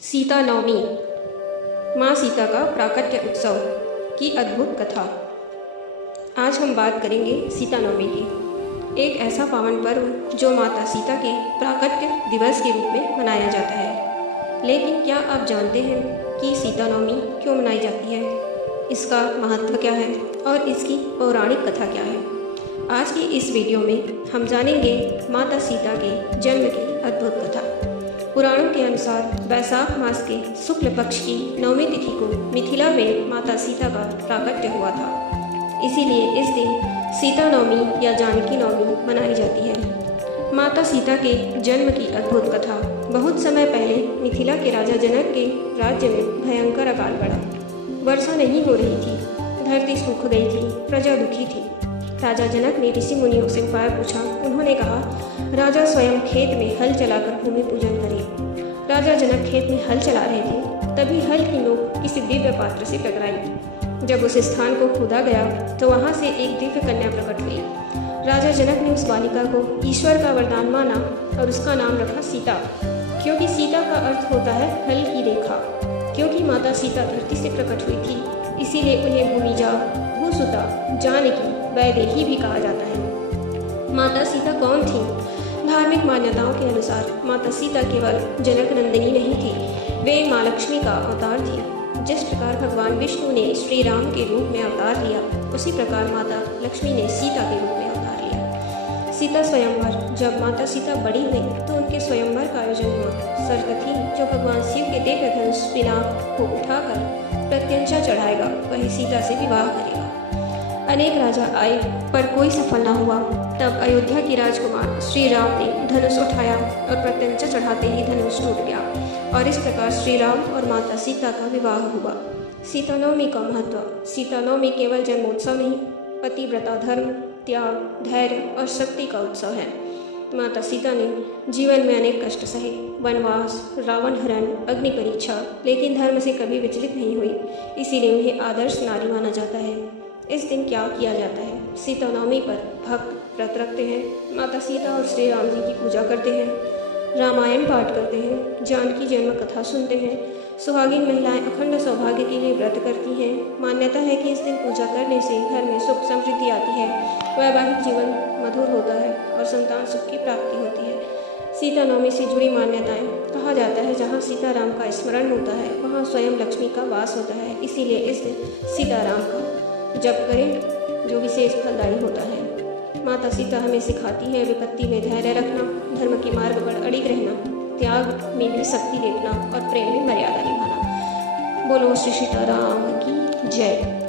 सीता नवमी, माँ सीता का प्राकट्य उत्सव की अद्भुत कथा। आज हम बात करेंगे सीता नवमी की, एक ऐसा पावन पर्व जो माता सीता के प्राकट्य दिवस के रूप में मनाया जाता है। लेकिन क्या आप जानते हैं कि सीता नवमी क्यों मनाई जाती है, इसका महत्व क्या है और इसकी पौराणिक कथा क्या है? आज की इस वीडियो में हम जानेंगे माता सीता के जन्म की अद्भुत कथा। पुराणों के अनुसार वैशाख मास के शुक्ल पक्ष की नवमी तिथि को मिथिला में माता सीता का प्राकट्य हुआ था। इसीलिए इस दिन सीता नवमी या जानकी नवमी मनाई जाती है। माता सीता के जन्म की अद्भुत कथा। बहुत समय पहले मिथिला के राजा जनक के राज्य में भयंकर अकाल पड़ा। वर्षा नहीं हो रही थी, धरती सूख गई थी, प्रजा दुखी थी। राजा जनक ने ऋषि मुनियों से उपाय पूछा। उन्होंने कहा, राजा स्वयं खेत में हल चलाकर भूमि पूजन करे। राजा जनक खेत में हल चला रहे थे, तभी हल की नोक किसी दिव्य पात्र से टकराई। जब उस स्थान को खोदा गया तो वहां से एक दिव्य कन्या प्रकट हुई। राजा जनक ने उस बालिका को ईश्वर का वरदान माना और उसका नाम रखा सीता, क्योंकि सीता का अर्थ होता है हल की रेखा। क्योंकि माता सीता धरती से प्रकट हुई थी, इसीलिए उन्हें भूमिजा, भूसुता, जानकी, वैदेही भी कहा जाता है। माता सीता कौन थी? धार्मिक मान्यताओं के अनुसार माता सीता केवल जनक नंदिनी नहीं थी, वे माँ लक्ष्मी का अवतार थी। जिस प्रकार भगवान विष्णु ने श्री राम के रूप में अवतार लिया, उसी प्रकार माता लक्ष्मी ने सीता के रूप में अवतार लिया। सीता स्वयंवर। जब माता सीता बड़ी हुई तो उनके स्वयंवर का आयोजन हुआ। सरस्वती जो भगवान शिव के दिव्य धनुष पिनाक को उठाकर प्रत्यंचा चढ़ाएगा, वही सीता से विवाह करेगा। अनेक राजा आए पर कोई सफल न हुआ। तब अयोध्या के राजकुमार श्री राम ने धनुष उठाया और प्रत्यंचा चढ़ाते ही धनुष टूट गया और इस प्रकार श्री राम और माता सीता का विवाह हुआ। सीता नवमी का महत्व। सीता नवमी केवल जन्मोत्सव नहीं, पतिव्रता धर्म, त्याग, धैर्य और शक्ति का उत्सव है। माता सीता ने जीवन में अनेक कष्ट सहे, वनवास, रावण हरण, अग्नि परीक्षा, लेकिन धर्म से कभी विचलित नहीं हुई। इसीलिए उन्हें आदर्श नारी माना जाता है। इस दिन क्या किया जाता है? सीता नवमी पर भक्त व्रत रखते हैं, माता सीता और श्री राम जी की पूजा करते हैं, रामायण पाठ करते हैं, जानकी जन्म कथा सुनते हैं। सुहागिन महिलाएं अखंड सौभाग्य के लिए व्रत करती हैं। मान्यता है कि इस दिन पूजा करने से घर में सुख समृद्धि आती है, वैवाहिक जीवन मधुर होता है और संतान सुख की प्राप्ति होती है। सीता नवमी से जुड़ी मान्यताएं। कहा जाता है, जहाँ सीताराम का स्मरण होता है वहाँ स्वयं लक्ष्मी का वास होता है। इसीलिए इस दिन सीताराम का जप करें, जो विशेष फलदायी होता है। माता सीता हमें सिखाती है विपत्ति में धैर्य रखना, धर्म के मार्ग पर अड़िग रहना, त्याग में भी शक्ति देखना और प्रेम में मर्यादा निभाना। बोलो श्री सीताराम की जय।